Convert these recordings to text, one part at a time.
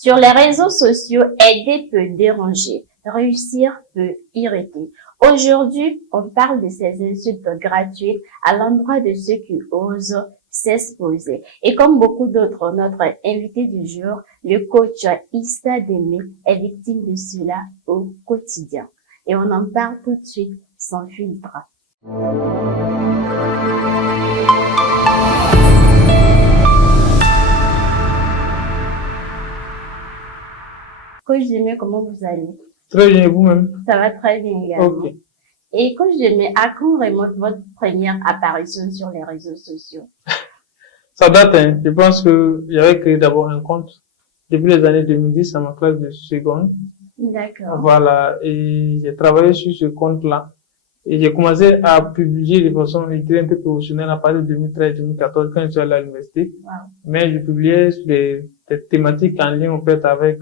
Sur les réseaux sociaux, aider peut déranger, réussir peut irriter. Aujourd'hui, on parle de ces insultes gratuites à l'endroit de ceux qui osent s'exposer. Et comme beaucoup d'autres, notre invité du jour, le coach Issa Démé, est victime de cela au quotidien. Et on en parle tout de suite, sans filtre. Coach Démé, comment vous allez? Très bien, vous-même? Ça va très bien également. Ok. Et Coach Démé, à quand remonte votre première apparition sur les réseaux sociaux? Ça date, hein. Je pense que j'avais créé d'abord un compte depuis les années 2010 à ma classe de seconde. D'accord. Voilà. Et j'ai travaillé sur ce compte-là. Et j'ai commencé à publier de façon, je dirais, un peu professionnelle à partir de 2013-2014 quand je suis allé à l'université. Wow. Mais je publiais sur des thématiques en lien, en fait, avec,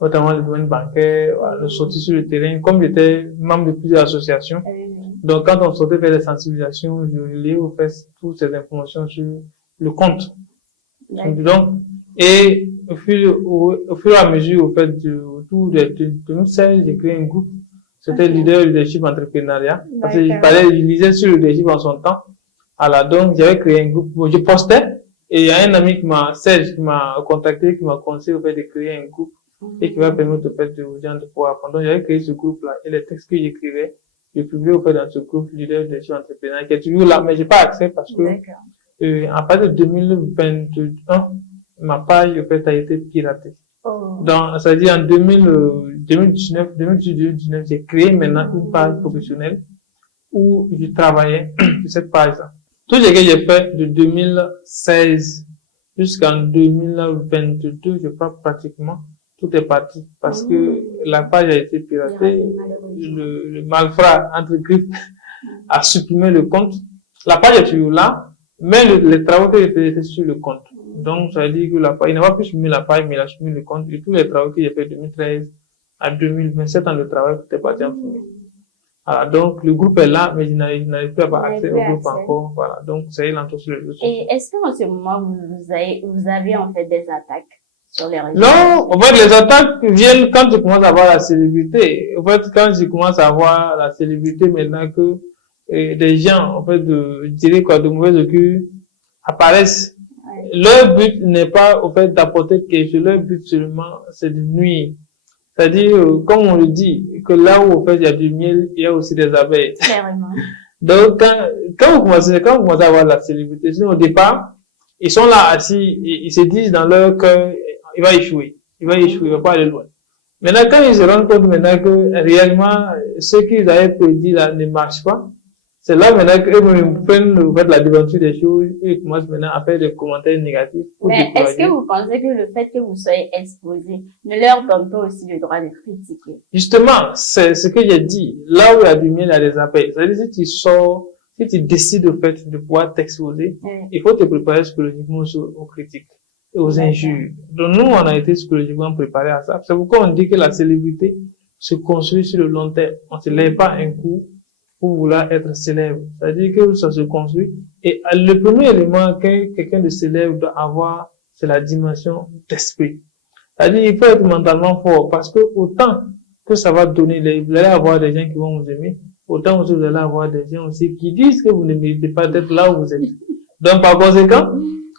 notamment le domaine bancaire, voilà, le sortir sur le terrain. Comme j'étais membre de plusieurs associations, donc quand on sortait faire des sensibilisations, je relayais au fait toutes ces informations sur le compte. Donc, et au fur et à mesure, au fait, autour de 2016, j'ai créé un groupe. C'était leadership entrepreneuriat. Parce que je lisais sur le leadership en son temps. Alors, donc, j'avais créé un groupe. Je postais. Et il y a un ami Serge, qui m'a contacté, qui m'a conseillé, au fait, de créer un groupe. Et qui va permettre, au fait, aux gens de pouvoir apprendre. Donc, j'avais créé ce groupe-là. Et les textes que j'écrivais, je publiais, au fait, dans ce groupe leadership entrepreneuriat, qui est toujours là. Mais j'ai pas accès parce que, à partir de 2021, ma page, au fait, a été piratée. Donc, c'est-à-dire en 2019, j'ai créé maintenant une page professionnelle où je travaillais sur cette page-là. Tout ce que j'ai fait de 2016 jusqu'en 2022, je crois pratiquement, tout est parti parce que la page a été piratée. Le malfrat, entre griffes, a supprimé le compte. La page est toujours là, mais les travaux que j'ai fait étaient sur le compte. Donc, ça veut dire que il n'a pas pu supprimer la page, mais il a supprimé le compte. Et tous les travaux que j'ai fait de 2013 à 2027 ans de travail, était parti en fumée. Voilà. Donc, le groupe est là, mais je n'arrive plus à avoir accès au groupe encore. Voilà. Donc, c'est l'entour sur les réseaux sociaux. Et est-ce qu'en ce moment, vous avez en fait des attaques sur les réseaux? Non, en fait, les attaques viennent quand tu commences à avoir la célébrité. En fait, quand je commence à avoir la célébrité, maintenant que des gens, en fait, je dirais quoi, de mauvais augure apparaissent. Leur but n'est pas, au fait, d'apporter quelque chose. Leur but seulement, c'est de nuire. C'est-à-dire, comme on le dit, que là où, au fait, il y a du miel, il y a aussi des abeilles. Clairement. Donc, quand vous commencez à avoir la célébrité, sinon, au départ, ils sont là assis, ils se disent dans leur cœur, il va échouer. Il va pas aller loin. Maintenant, quand ils se rendent compte maintenant que, réellement, ce qu'ils avaient prédit là ne marche pas, c'est là maintenant qu'eux prennent la devanture des choses et commencent maintenant à faire des commentaires négatifs. Mais est-ce que vous pensez que le fait que vous soyez exposé ne leur donne pas aussi le droit de critiquer? Justement, c'est ce que j'ai dit. Là où il y a du miel, il y a des abeilles. C'est-à-dire, si tu sors, si tu décides au fait de pouvoir t'exposer, il faut te préparer psychologiquement aux critiques et aux injures. Donc nous, on a été psychologiquement préparés à ça. C'est pourquoi on dit que la célébrité se construit sur le long terme. On ne se lève pas un coup pour vouloir être célèbre. C'est-à-dire que ça se construit. Et le premier élément que quelqu'un de célèbre doit avoir, c'est la dimension d'esprit. C'est-à-dire il faut être mentalement fort parce que autant que ça va donner, vous allez avoir des gens qui vont vous aimer, autant aussi vous allez avoir des gens aussi qui disent que vous ne méritez pas d'être là où vous êtes. Donc par conséquent,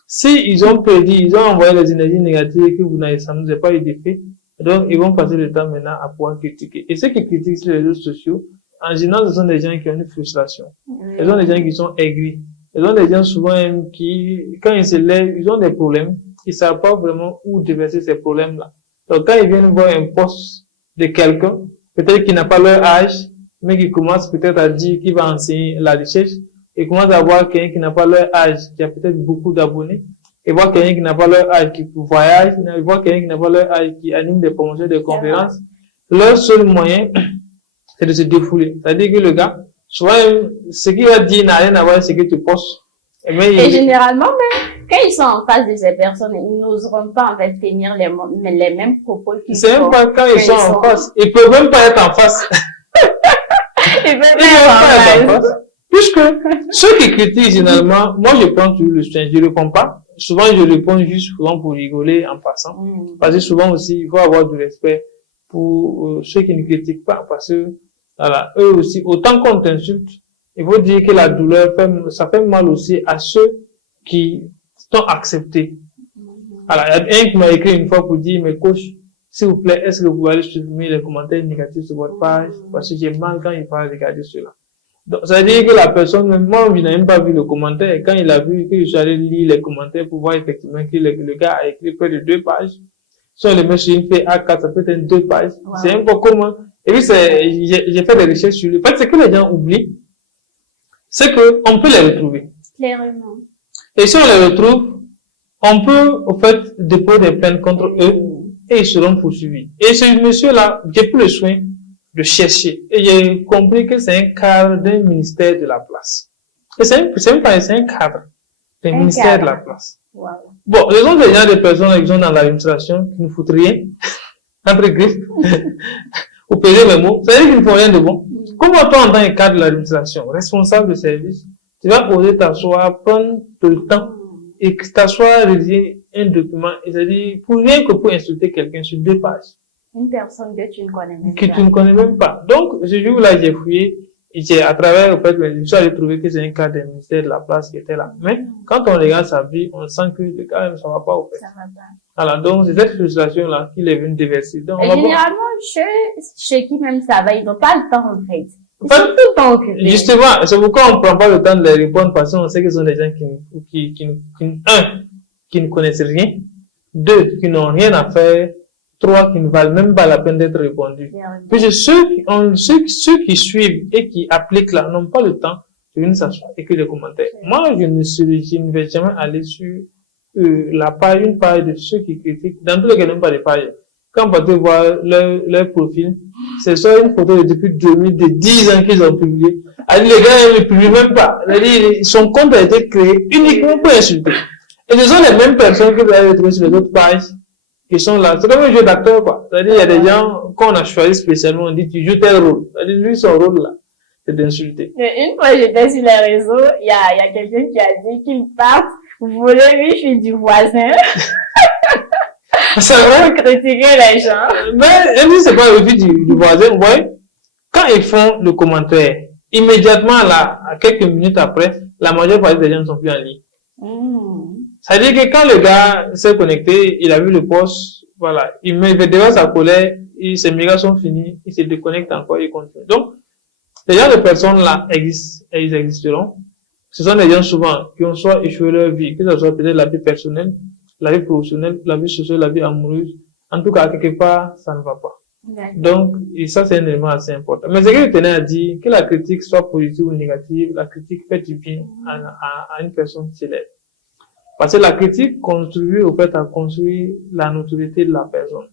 si ils ont prédit, ils ont envoyé les énergies négatives et que vous n'avez sans doute pas eu d'effet, donc ils vont passer le temps maintenant à pouvoir critiquer. Et ceux qui critiquent sur les réseaux sociaux, en général, ce sont des gens qui ont une frustration. Ce sont des gens qui sont aigris. Ce sont des gens souvent qui, quand ils se lèvent, ils ont des problèmes. Ils savent pas vraiment où déverser ces problèmes-là. Donc, quand ils viennent voir un post de quelqu'un, peut-être qui n'a pas leur âge, mais qui commence peut-être à dire qu'il va enseigner la recherche, et commence à voir quelqu'un qui n'a pas leur âge, qui a peut-être beaucoup d'abonnés, et voir quelqu'un qui n'a pas leur âge, qui voyage, et voir quelqu'un qui n'a pas leur âge, qui anime des promotions, des conférences. Leur seul moyen, c'est de se défouler. C'est-à-dire que le gars, souvent, ce qu'il va dire n'a rien à voir avec ce que tu postes. Et généralement, même, quand ils sont en face de ces personnes, ils n'oseront pas, en fait, tenir les mêmes propos qu'ils font. C'est même pas quand ils sont en face. Ils peuvent même pas être en face. Ils peuvent pas être en face. Puisque, ceux qui critiquent, généralement, moi, je prends toujours le soin. Je réponds pas. souvent je réponds juste souvent pour rigoler en passant. Parce que souvent aussi, il faut avoir du respect pour ceux qui ne critiquent pas. Parce que, voilà, eux aussi, autant qu'on t'insulte, il faut dire que la douleur ça fait mal aussi à ceux qui sont acceptés. Alors, il y a un qui m'a écrit une fois pour dire, mais coach, s'il vous plaît, est-ce que vous pouvez supprimer les commentaires négatifs sur votre page? Parce que j'ai mal quand il parle regarder cela. Donc, ça veut dire que la personne, moi, je n'ai même pas vu le commentaire. Et quand il a vu que je suis allé lire les commentaires pour voir effectivement que le gars a écrit près de 2 pages. Si on les met sur une feuille A4, ça peut être 2 pages. Wow. C'est un peu comment. Et puis, j'ai fait des recherches sur lui. En fait, ce que les gens oublient, c'est que on peut les retrouver. Clairement. Et si on les retrouve, on peut, au fait, déposer des plaintes contre eux et ils seront poursuivis. Et ce monsieur-là, j'ai pris le soin de chercher. Et j'ai compris que c'est un cadre d'un ministère de la place. Et c'est un cadre d'un ministère de la place. Wow. Bon, les autres gens, des personnes qui sont dans l'administration, qui ne foutent rien, entre griffes, ou payer mes mots, ça veut dire qu'ils ne font rien de bon. Comment toi, en tant que cadre de l'administration, responsable de service, tu vas oser t'asseoir, prendre tout le temps, et t'asseoir, rédiger un document, et c'est-à-dire, pour rien que pour insulter quelqu'un sur 2 pages. Une personne que tu ne connais même pas. Que tu ne connais même pas. Donc, ce jour-là, j'ai fouillé, et à travers, en fait, je suis allé trouver que c'est un cas d'un ministère de la place qui était là. Mais, quand on regarde sa vie, on sent que le cas, ça va pas au fait. Ça va pas. Alors, donc, c'est cette frustration-là qu'il est venu déverser. Donc, généralement, chez qui même ça va, ils n'ont pas le temps, en fait. Ils sont tout le temps occupés. Justement, c'est pourquoi on prend pas le temps de les répondre parce qu'on sait que ce sont des gens qui ne connaissent rien. 2, qui n'ont rien à faire. 3, qui ne valent même pas la peine d'être répondus. Puis ceux qui suivent et qui appliquent là n'ont pas le temps de venir s'asseoir et que les commentaires. Moi, je ne vais jamais aller sur une page de ceux qui critiquent. Dans tous les cas, même pas des pages. Quand vous pouvez voir leur profil, c'est soit une photo depuis 10 ans qu'ils ont publié. Alors, les gars, ils ne publient même pas. Son compte a été créé uniquement pour insulter. Et ce sont les mêmes personnes que vous avez retrouvées sur les autres pages qui sont là. C'est comme un jeu d'acteur, quoi. C'est-à-dire, il y a des gens qu'on a choisi spécialement, on dit, tu joues tel rôle. C'est-à-dire, lui, son rôle, là, c'est d'insulter. Une fois, j'étais sur les réseaux, il y a quelqu'un qui a dit qu'il parte voler lui, je suis du voisin. C'est vrai. Critiquer les gens. Mais, lui, c'est pas le but du voisin, vous voyez. Quand ils font le commentaire, immédiatement là, à quelques minutes après, la majeure partie des gens ne sont plus en ligne. Ça veut dire que quand le gars s'est connecté, il a vu le post, voilà, il met devant sa colère, ses mégas sont finis, il se déconnecte encore, il continue. Donc, les gens de personnes là existent, et ils existeront. Ce sont des gens souvent qui ont soit échoué leur vie, que ce soit peut-être la vie personnelle, la vie professionnelle, la vie sociale, la vie amoureuse. En tout cas, quelque part, ça ne va pas. Donc, et ça, c'est un élément assez important. Mais ce que je tenais à dire, que la critique soit positive ou négative, la critique fait du bien à une personne célèbre. Parce que la critique contribue au fait à construire la notoriété de la personne.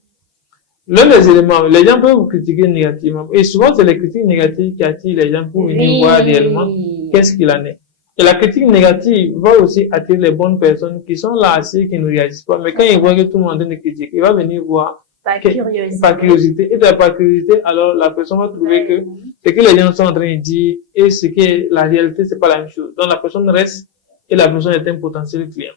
L'un des éléments, les gens peuvent vous critiquer négativement. Et souvent, c'est les critiques négatives qui attirent les gens pour venir voir réellement qu'est-ce qu'il en est. Et la critique négative va aussi attirer les bonnes personnes qui sont là assis, qui ne réagissent pas. Mais quand ils voient que tout le monde est en train de critiquer, il va venir voir par curiosité. Par curiosité. Et par curiosité, alors la personne va trouver que ce que les gens sont en train de dire et ce qui est la réalité, c'est pas la même chose. Donc la personne reste et la personne est un potentiel client.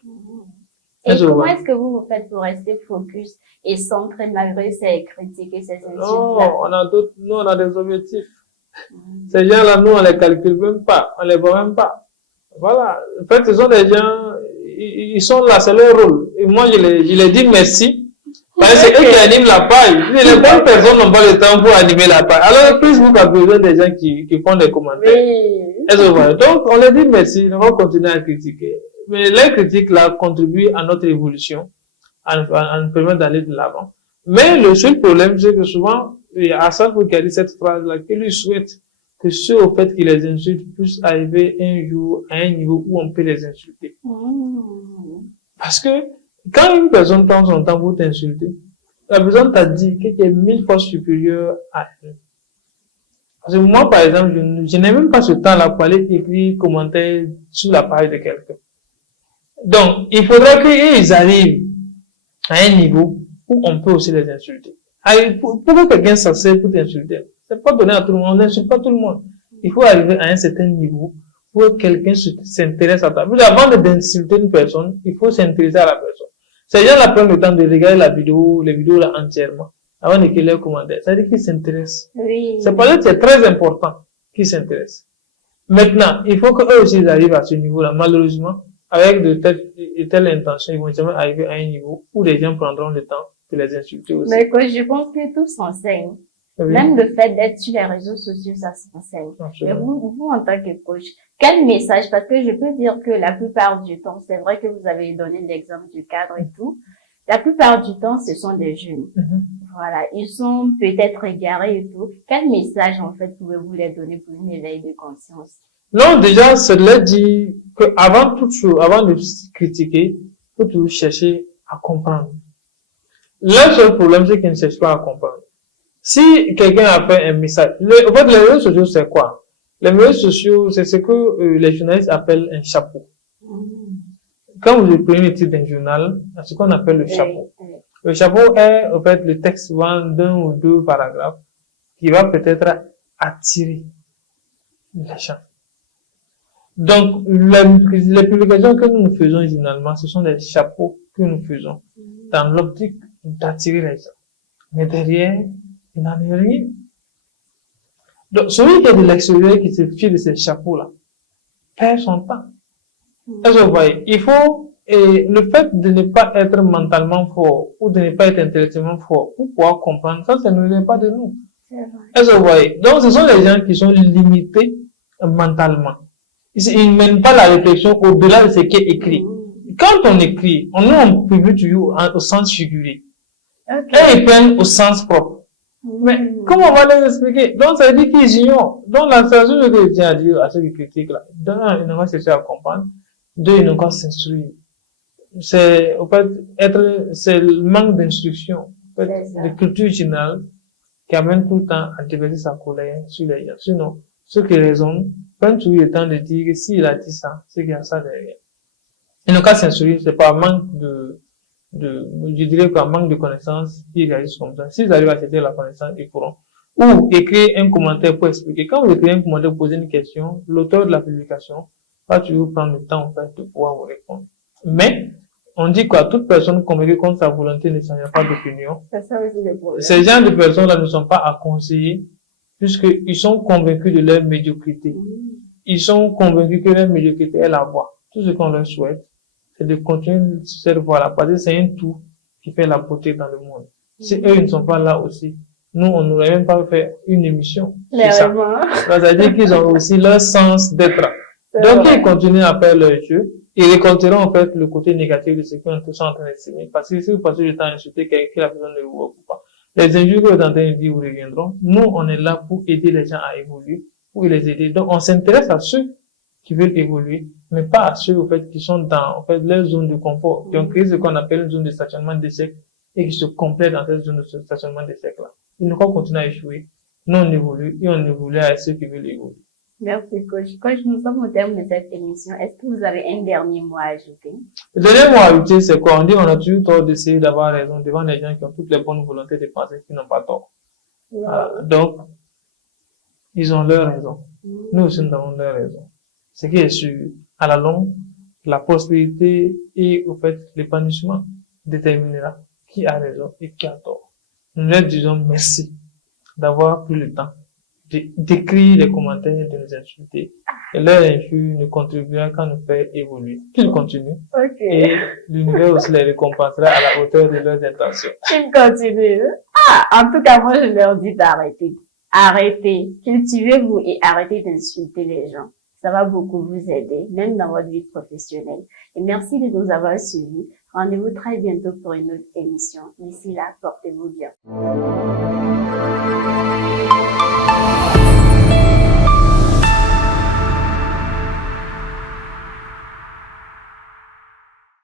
Et comment est-ce que vous faites pour rester focus et centré malgré ces critiques et ces insultes? Non, nous on a des objectifs. Ces gens-là, nous on les calcule même pas, on les voit même pas. Voilà. En fait, ce sont des gens, ils sont là, c'est leur rôle. Et moi, je les dis merci. Parce que c'est eux qui animent la page. Les bonnes personnes n'ont pas le temps pour animer la page. Alors, Facebook a besoin des gens qui font des commentaires. Oui. Donc, on leur dit merci, on va continuer à critiquer. Mais les critiques là contribuent à notre évolution, à nous permettre d'aller de l'avant. Mais le seul problème, c'est que souvent, il y a Hassan qui a dit cette phrase-là, qu'il lui souhaite que ceux au fait qui les insultent puissent arriver un jour à un niveau où on peut les insulter. Parce que quand une personne prend son temps pour t'insulter, la personne t'a dit qu'elle est 1000 fois supérieure à elle. Parce que moi, par exemple, je n'ai même pas ce temps-là pour aller écrire commentaire sur la page de quelqu'un. Donc, il faudrait qu'ils arrivent à un niveau où on peut aussi les insulter. Pour que quelqu'un s'accepte pour t'insulter, c'est pas donné à tout le monde, on n'insulte pas tout le monde. Il faut arriver à un certain niveau pour que quelqu'un s'intéresse à ta vie. Avant d'insulter une personne, il faut s'intéresser à la personne. Ces gens-là prennent le temps de regarder les vidéos là entièrement, avant d'écrire leurs commentaires. Ça veut dire qu'ils s'intéressent. Oui. C'est pour ça que c'est très important qu'ils s'intéressent. Maintenant, il faut qu'eux aussi ils arrivent à ce niveau-là. Malheureusement, avec de telles intentions, ils vont jamais arriver à un niveau où les gens prendront le temps de les insulter aussi. Mais quoi, je pense que tout s'enseigne. Oui. Même le fait d'être sur les réseaux sociaux, ça s'enseigne. Mais vous, en tant que coach, quel message, parce que je peux dire que la plupart du temps, c'est vrai que vous avez donné l'exemple du cadre et tout, la plupart du temps, ce sont des jeunes. Voilà, ils sont peut-être égarés et tout. Quel message, en fait, pouvez-vous les donner pour une éveil de conscience? Non, déjà, c'est de leur dire que avant toute chose, avant de critiquer, il faut toujours chercher à comprendre. Leur seul problème, c'est qu'ils ne cherchent pas à comprendre. Si quelqu'un a fait un message, en fait, les réseaux sociaux, c'est quoi? Les réseaux sociaux, c'est ce que les journalistes appellent un chapeau. Quand vous prenez le titre d'un journal, c'est ce qu'on appelle le chapeau. Le chapeau est, en fait, le texte souvent d'un ou deux paragraphes qui va peut-être attirer les gens. Donc, les publications que nous faisons généralement, ce sont des chapeaux que nous faisons dans l'optique d'attirer les gens. Mais derrière, il n'en est rien. Donc, celui qui est de l'extérieur qui se fie de ces chapeaux-là, perd son temps. Est-ce que vous voyez? Il faut, et le fait de ne pas être mentalement fort, ou de ne pas être intellectuellement fort, pour pouvoir comprendre, ça ne vient pas de nous. Est-ce que vous voyez? Donc, ce sont les gens qui sont limités mentalement. Ils ne mènent pas la réflexion au-delà de ce qui est écrit. Quand on écrit, on publie toujours au sens figuré. Et ils prennent au sens propre. Mais comment on va les expliquer? Donc, ça veut dire qu'ils ignorent. Donc, la station que je tiens à dire à ceux qui critiquent là, d'un, ils n'ont pas cherché à comprendre. Deux, ils n'ont pas s'instruire. C'est, en fait, c'est le manque d'instruction, en fait, de culture générale qui amène tout le temps à déverser sa colère sur les gens. Sinon, ceux qui raisonnent prennent toujours le temps de dire que s'il a dit ça, c'est qu'il y a ça derrière. Ils n'ont qu'à s'instruire, c'est pas un manque je dirais qu'un manque de connaissances, ils réagissent comme ça. S'ils arrivent à accepter la connaissance, ils pourront. Ou écrire un commentaire pour expliquer. Quand vous écrivez un commentaire pour poser une question, l'auteur de la publication va toujours prendre le temps, en fait, de pouvoir vous répondre. Mais, on dit qu'à toute personne convaincue contre sa volonté ne changera pas d'opinion. C'est ça aussi le problème. Ces gens de personnes-là ne sont pas à conseiller, puisqu'ils sont convaincus de leur médiocrité. Ils sont convaincus que leur médiocrité est la voie. Tout ce qu'on leur souhaite, c'est de continuer cette voie-là, parce que c'est un tout qui fait la beauté dans le monde. Si eux, ils ne sont pas là aussi, nous, on n'aurait même pas fait une émission. C'est ça. Ça veut dire qu'ils ont aussi leur sens d'être. Donc, ils continuent à faire leur jeu. Ils récolteront, en fait, le côté négatif de ce qu'ils sont en train d'estimer. Parce que si vous passez du temps à insulter quelqu'un, la personne ne vous voit pas. Les injures que vous êtes en train de dire vous reviendront. Nous, on est là pour aider les gens à évoluer, pour les aider. Donc, on s'intéresse à ceux qui veulent évoluer, mais pas à ceux, en fait, qui sont dans, en fait, leur zone de confort, qui ont créé ce qu'on appelle une zone de stationnement d'échec et qui se complètent dans cette zone de stationnement d'échec-là. Ils ne vont pas continuer à échouer. Nous, on évolue et on évolue à ceux qui veulent évoluer. Merci, coach. Coach, nous sommes au terme de cette émission. Est-ce que vous avez un dernier mot à ajouter? Le dernier mot à ajouter, c'est quoi? On dit, on a toujours tort d'essayer d'avoir raison devant les gens qui ont toutes les bonnes volontés de penser qu'ils n'ont pas tort. Donc, ils ont leur raison. Nous aussi, nous avons leur raison. Ce qui est sûr, à la longue, la prospérité et, au fait, l'épanouissement déterminera qui a raison et qui a tort. Nous leur disons merci d'avoir pris le temps d'écrire les commentaires, de nous insulter. Et leur injure ne contribuera qu'à nous faire évoluer. Qu'ils continuent. Et l'univers aussi les récompensera à la hauteur de leurs intentions. Qu'ils continuent. En tout cas, moi, je leur dis d'arrêter. Arrêtez. Cultivez-vous et arrêtez d'insulter les gens. Ça va beaucoup vous aider, même dans votre vie professionnelle. Et merci de nous avoir suivis. Rendez-vous très bientôt pour une autre émission. D'ici là, portez-vous bien.